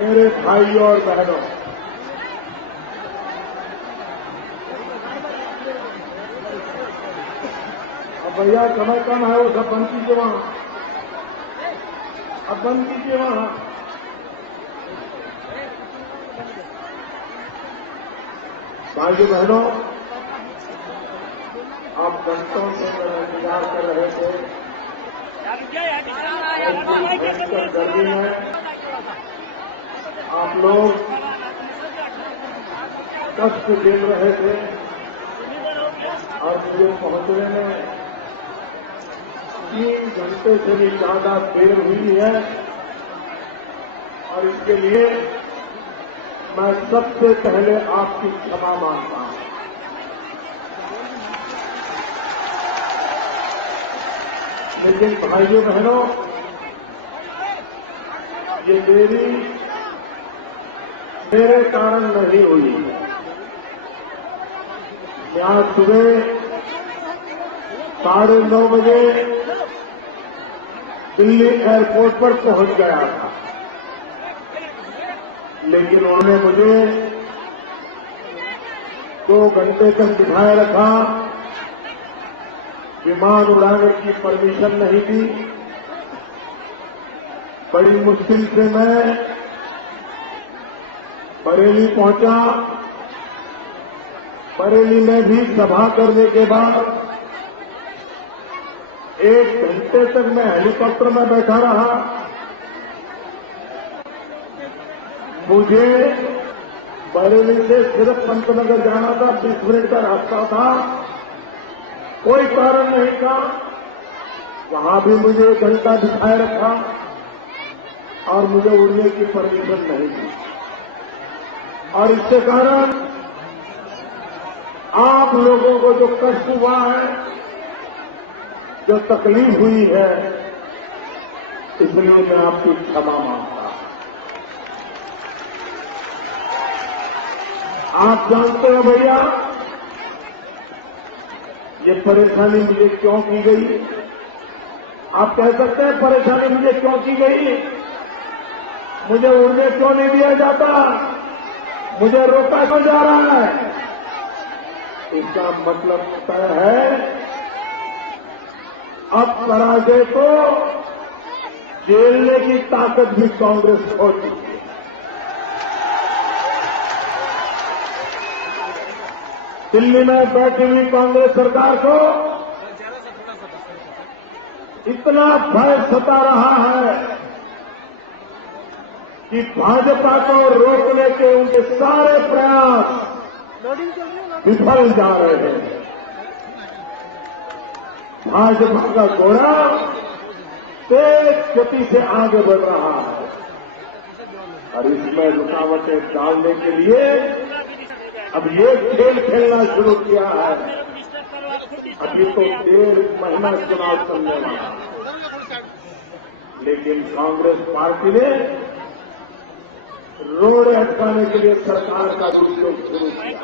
मेरे भाई और बहनों, अब भैया समय कम है, वो सब बंद कीजिए वहां, अब बंद कीजिए वहां। भाइयों बहनों, आप घंटों से मेरा इंतजार कर रहे थे। भयंकर गर्मी में आप लोग कष्ट झेल रहे थे और मुझे पहुंचने में 3 घंटे से भी ज्यादा देर हुई है और इसके लिए मैं सबसे पहले आपकी क्षमा मांगता हूं। लेकिन भाइयों बहनों, ये देरी मेरे कारण नहीं हुई है। मैं आज सुबह 9:30 बजे दिल्ली एयरपोर्ट पर पहुंच गया था, लेकिन उन्होंने मुझे 2 घंटे तक बिठाए रखा, विमान उड़ाने की परमिशन नहीं दी। बड़ी मुश्किल से मैं बरेली पहुंचा। बरेली में भी सभा करने के बाद 1 घंटे तक मैं हेलीकॉप्टर में बैठा रहा। मुझे बरेली से सिर्फ पंतनगर जाना था, 20 मिनट का रास्ता था, कोई कारण नहीं था। वहां भी मुझे 1 घंटा बिठाए रखा और मुझे उड़ने की परमिशन नहीं दी। और इसके कारण आप लोगों को जो कष्ट हुआ है, जो तकलीफ हुई है, इसलिए मैं आपकी क्षमा मांगता हूं। आप जानते हैं भैया, ये परेशानी मुझे क्यों की गई? आप कह सकते हैं परेशानी मुझे क्यों की गई? मुझे उड़ने क्यों नहीं दिया जाता? मुझे रोका क्यों जा रहा है? इसका मतलब तय है, अब पराजय को झेलने की ताकत भी कांग्रेस खो चुकी है। दिल्ली में बैठी हुई कांग्रेस सरकार को इतना भय सता रहा है कि भाजपा को रोकने के उनके सारे प्रयास विफल जा रहे हैं। भाजपा का घोड़ा तेज गति से आगे बढ़ रहा है और इसमें रुकावटें डालने के लिए अब ये खेल खेलना शुरू किया है। अभी तो 1.5 महीना चुनाव चलने वाला है, लेकिन कांग्रेस पार्टी ने रोड़े हटकाने के लिए सरकार का दुरुपयोग शुरू किया।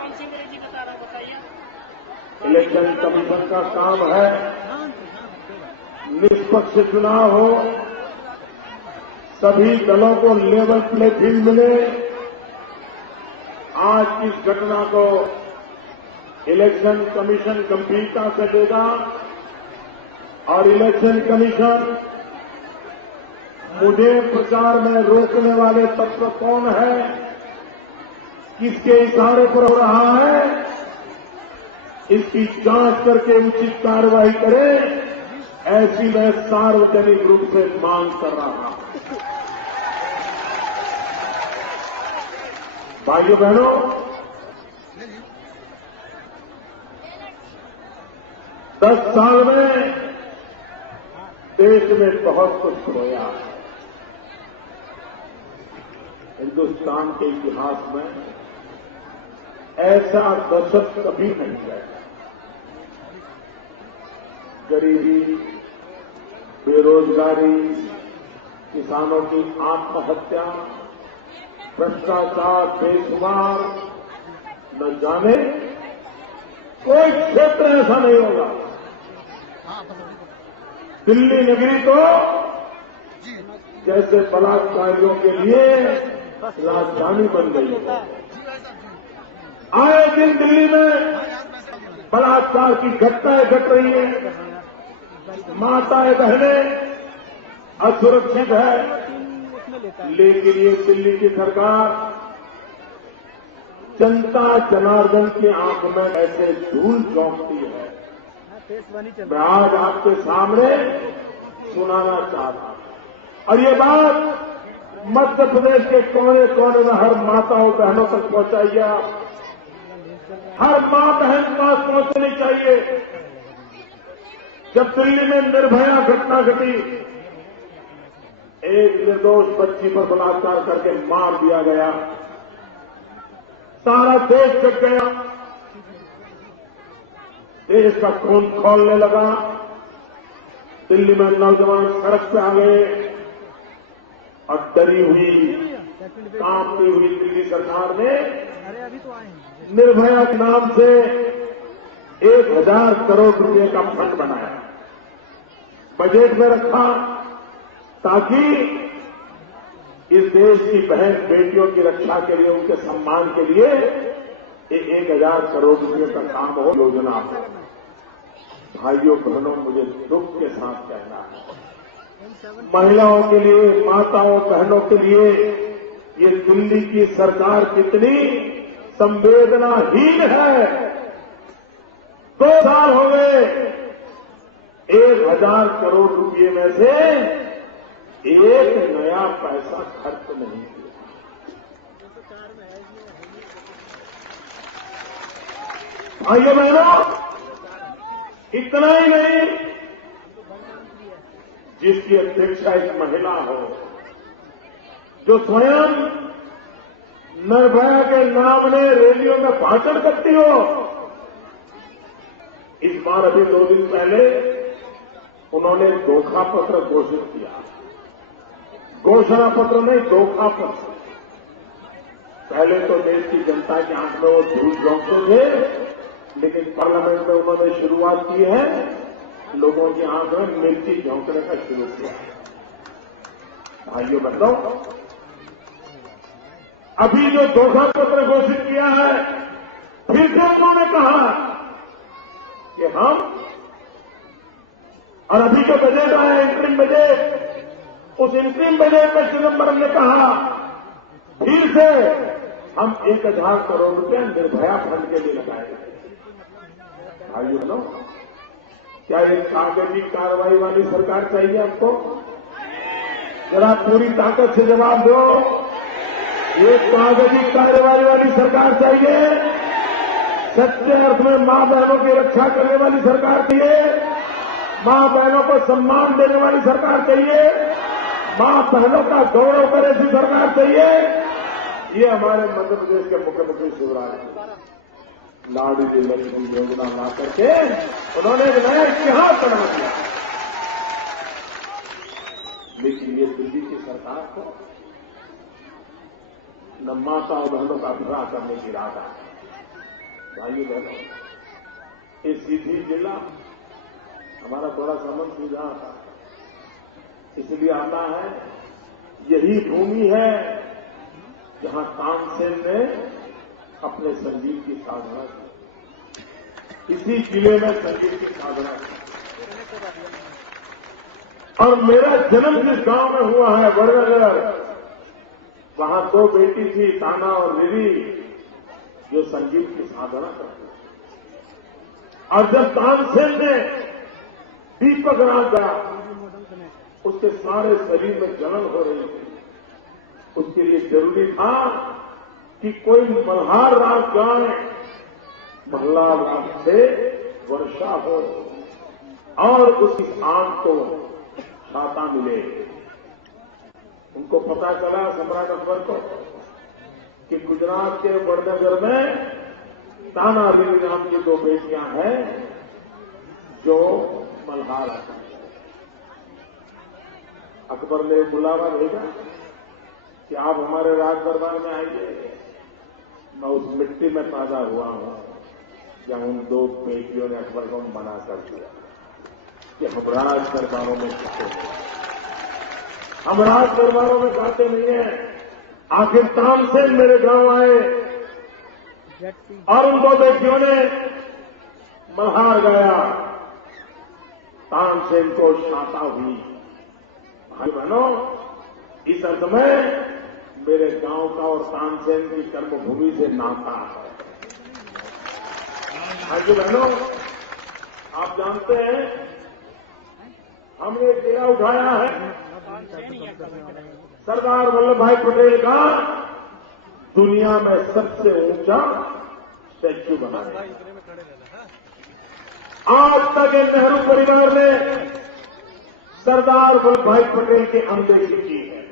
इलेक्शन कमीशन का काम है निष्पक्ष चुनाव हो, सभी दलों को लेवल प्ले फील्ड मिले। आज इस घटना को इलेक्शन कमीशन गंभीरता से देगा और इलेक्शन कमीशन मुझे प्रचार में रोकने वाले तत्व कौन है, किसके इशारे पर हो रहा है, इसकी जांच करके उचित कार्रवाई करे, ऐसी मैं सार्वजनिक रूप से मांग कर रहा हूं। भाइयों बहनों, दस साल में देश में बहुत कुछ खोया है। हिंदुस्तान के इतिहास में ऐसा दशक कभी नहीं है। गरीबी, बेरोजगारी, किसानों की आत्महत्या, भ्रष्टाचार बेशुमार, न जाने कोई क्षेत्र ऐसा नहीं होगा। दिल्ली नगरी तो जैसे बलात्कारियों के लिए राजधानी बन गई है। आए दिन दिल्ली में बलात्कार की घटनाएं घट रही हैं, माताएं बहनें असुरक्षित है, लेकिन ये दिल्ली की सरकार जनता जनार्दन की आंख में ऐसे धूल झोंकती है। मैं आज आपके सामने सुनाना चाहता हूं और ये बात मध्य प्रदेश के कोने कोने में हर माताओं बहनों तक पहुंचाइए। हर मां बहन के पास पहुंचनी चाहिए। जब दिल्ली में निर्भया घटना घटी, एक निर्दोष बच्ची पर बलात्कार करके मार दिया गया, सारा देश जग गया, देश का खून खौलने लगा। दिल्ली में नौजवान सड़क पे आ गए और डरी हुई, कांपती हुई दिल्ली सरकार ने निर्भया के नाम से 1000 करोड़ रुपए का फंड बनाया, बजट में रखा, ताकि इस देश की बहन बेटियों की रक्षा के लिए, उनके सम्मान के लिए 1000 करोड़ रुपए का काम हो, योजना हो। भाइयों बहनों, मुझे दुख के साथ कहना है, महिलाओं के लिए, माताओं बहनों के लिए ये दिल्ली की सरकार कितनी संवेदनाहीन है। 2 साल हो गए, 1000 करोड़ रुपए में से एक नया पैसा खर्च नहीं किया। भाइयों बहनों, इतना ही नहीं, जिसकी अध्यक्षा एक महिला हो, जो स्वयं निर्भया के नाम ने रैलियों में भाषण करती हो, इस बार अभी 2 दिन पहले उन्होंने धोखा पत्र घोषित किया। घोषणा पत्र नहीं, धोखा पत्र। पहले तो देश की जनता की आंख में वो धूल झोंकते थे, लेकिन पार्लियामेंट में उन्होंने शुरुआत की है, लोगों की आंख में मिर्ची झोंकने का शुरू किया। भाइयों बहनों, अभी जो धोखा पत्र घोषित किया है, फिर से उन्होंने कहा कि हम, और अभी जो बजट आया इंटरिम बजट, उस इंटरिम बजट में चिदम्बरम ने कहा फिर से हम 1000 करोड़ रुपए निर्भया फंड के लिए लगाएंगे। भाइयों बहनों, क्या ये कागजी कार्रवाई वाली सरकार चाहिए आपको? जरा पूरी ताकत से जवाब दो। ये कागजी कार्रवाई वाली सरकार चाहिए? सच्चे अर्थ में मां बहनों की रक्षा करने वाली सरकार चाहिए? मां बहनों को सम्मान देने वाली सरकार चाहिए? मां बहनों का गौरव करे ऐसी सरकार चाहिए? ये हमारे मध्य प्रदेश के मुख्यमंत्री शिवराज लाडली लक्ष्मी योजना ला करके उन्होंने एक नया इतिहास बना दिया। लेकिन ये दिल्ली की सरकार को न माता और बहनों का भला करने की इरादा है। भाइयों बहनों, ये सीधी जिला हमारा थोड़ा समझ सीधा इसलिए आता है, यही भूमि है जहां तानसेन ने अपने संगीत की साधना की। इसी जिले में संगीत की साधना की। और मेरा जन्म जिस गांव में हुआ है, बड़नगर, वहां 2 बेटी थी, ताना और लिली, जो संगीत की साधना करती। और जब तानसेन ने दीपक राग गाया, उसके सारे शरीर में जलन हो रही थी। उसके लिए जरूरी था कि कोई मल्हार राग गाए, मल्हार राग से वर्षा हो और उसकी आंख को छाता मिले। उनको पता चला सम्राट अकबर को कि गुजरात के वडनगर में ताना देवी नाम की 2 बेटियां हैं जो मल्हार हैं। अकबर ने बुलावा भेजा कि आप हमारे राज दरबार में आइए। मैं उस मिट्टी में पैदा हुआ हूं जहां उन 2 बेटियों ने अकबर को मना कर दिया कि हम राज दरबारों में जाते हैं, हम राज दरबारों में जाते नहीं हैं। आखिर तानसेन मेरे गांव आए और उन दो बेटियों ने मल्हार गाया। तानसेन को शांता हुई। भाई बहनों, इस अर्थ में मेरे गांव का और तानसेन की कर्मभूमि से नाता है। भाई बहनों, आप जानते हैं हमने जिला उठाया है सरदार वल्लभ भाई पटेल का दुनिया में सबसे ऊंचा स्टैच्यू बनाया। आज तक नेहरू परिवार ने सरदार वल्लभ भाई पटेल की अनदेखी की है।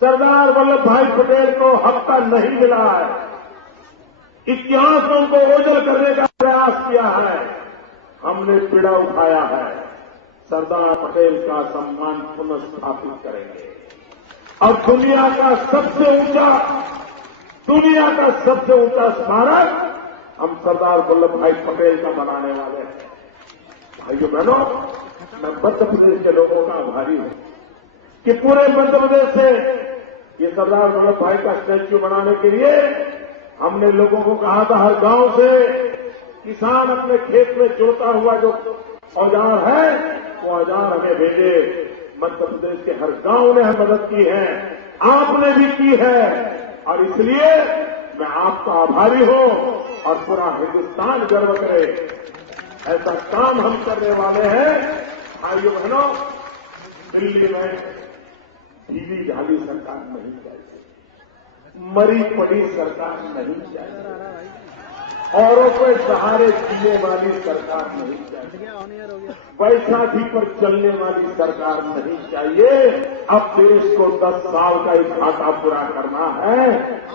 सरदार वल्लभ भाई पटेल को हफ्ता नहीं मिला है। इतिहास में उनको ओझल करने का प्रयास किया है। हमने पीड़ा उठाया है। सरदार पटेल का सम्मान पुनर्स्थापित करेंगे और दुनिया का सबसे ऊंचा स्मारक हम सरदार वल्लभ भाई पटेल का बनाने वाले हैं। भाइयों बहनों, मैं मध्य प्रदेश के लोगों का आभारी हूं कि पूरे मध्य प्रदेश से ये सरदार वल्लभ भाई का स्टैच्यू बनाने के लिए हमने लोगों को कहा था, हर गांव से किसान अपने खेत में जोता हुआ जो औजार है वो औजार हमें भेजे। मध्य प्रदेश के हर गांव ने हमें मदद की है, आपने भी की है और इसलिए मैं आपका आभारी हूं और पूरा हिंदुस्तान गर्व करे। ऐसा काम हम करने वाले हैं। भाइयों बहनों, दिल्ली में ढीली ढाली सरकार नहीं चाहिए, मरी पड़ी सरकार नहीं चाहिए, औरों के सहारे जीने वाली सरकार नहीं चाहिए, बैसाखी पर चलने वाली सरकार नहीं चाहिए। अब देश को 10 साल का एक घाटा पूरा करना है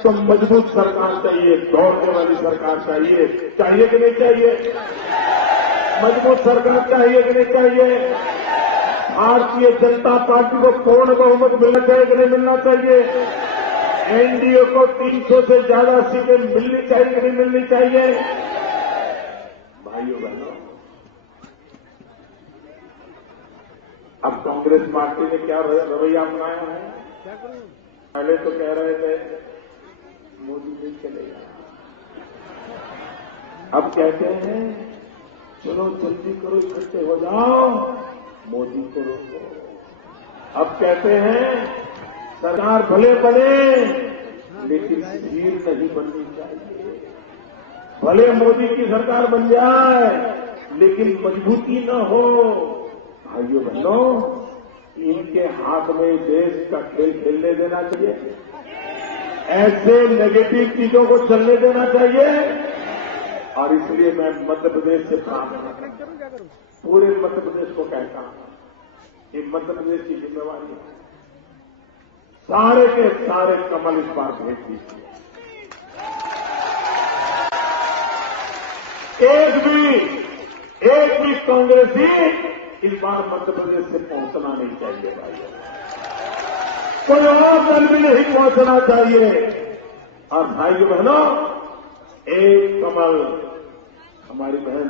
तो मजबूत सरकार चाहिए, दौड़ने वाली सरकार चाहिए। चाहिए कि नहीं चाहिए? मजबूत सरकार चाहिए कि नहीं चाहिए? भारतीय जनता पार्टी को पूर्ण बहुमत मिलना चाहिए कि नहीं मिलना चाहिए? एनडीए को 300 से ज्यादा सीटें मिलनी चाहिए कि नहीं मिलनी चाहिए? भाइयों बहनों, अब कांग्रेस पार्टी ने क्या रवैया अपनाया है? पहले तो कह रहे थे मोदी जी चलेगा, अब कहते हैं चलो जल्दी करो, इकट्ठे हो जाओ, मोदी को रोको। अब कहते हैं सरकार भले बने लेकिन स्थिर नहीं बननी चाहिए। भले मोदी की सरकार बन जाए लेकिन मजबूती न हो। भाइयों बहनों, इनके हाथ में देश का खेल खेलने देना चाहिए, ऐसे नेगेटिव चीजों को चलने देना चाहिए। और इसलिए मैं मध्य प्रदेश से प्रार्थना करता हूं, पूरे मध्य प्रदेश को कहता हूं, ये मध्य प्रदेश की जिम्मेवारी है। सारे के सारे कमल इस बार भेज दीजिए। एक भी कांग्रेसी इस बार मध्य प्रदेश से पहुंचना नहीं चाहिए भाइयों, कोई और दल भी नहीं पहुंचना चाहिए। और भाइयों बहनों, एक कमल हमारी बहन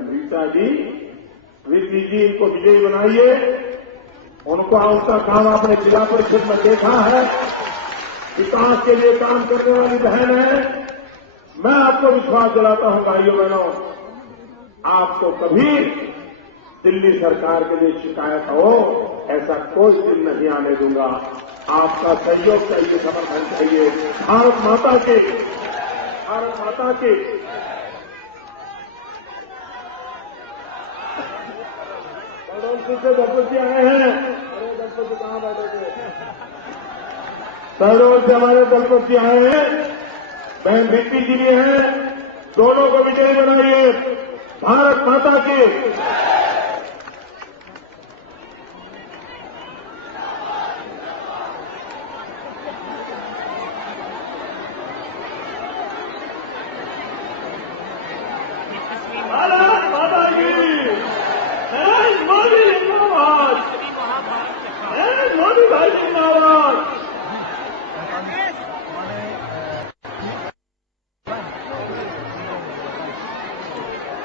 रीति जी इनको विजयी बनाइए। उनका काम आपने जिला परिषद में देखा है, विकास के लिए काम करने वाली बहन है। मैं आपको विश्वास दिलाता हूं भाइयों बहनों, आपको कभी दिल्ली सरकार के लिए शिकायत हो ऐसा कोई दिन नहीं आने दूंगा। आपका सहयोग चाहिए, समर्थन चाहिए। भारत माता की से दलपति आए हैं। अरे दलपति कहां बैठे थे? शहडोल से हमारे दलपति आए हैं, बहन रीति जी हैं। दोनों को विजयी बनाइए। भारत माता की। भारत माता की। मोदी जिंदाबाद, मोदी भाई जिंदाबाद।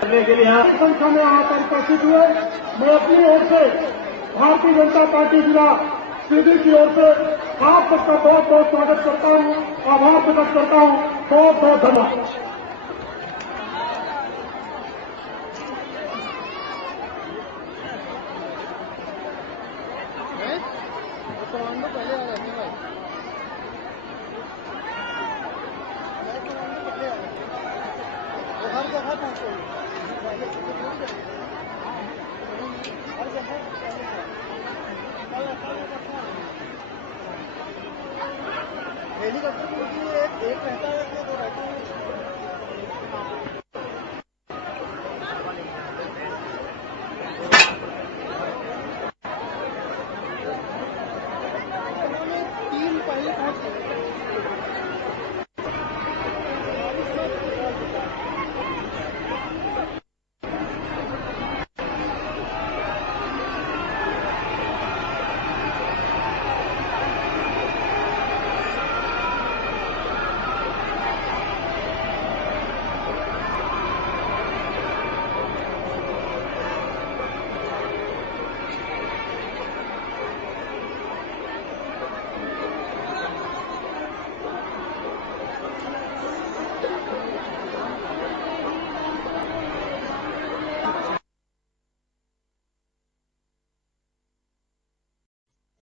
करने के लिए यहाँ संख्या में आकर उपस्थित हुए, मैं अपनी ओर से भारतीय जनता पार्टी जिला सीधी की ओर से आप सबका बहुत बहुत स्वागत करता हूं, आभार प्रकट करता हूं। बहुत बहुत धन्यवाद। कमांडो पहले आ जाते हैं भाई, पहले आ जाते हैं, हर जगह पहुंचो, हर जगह हेलीकॉप्टर एक रहता है, दो रहता है।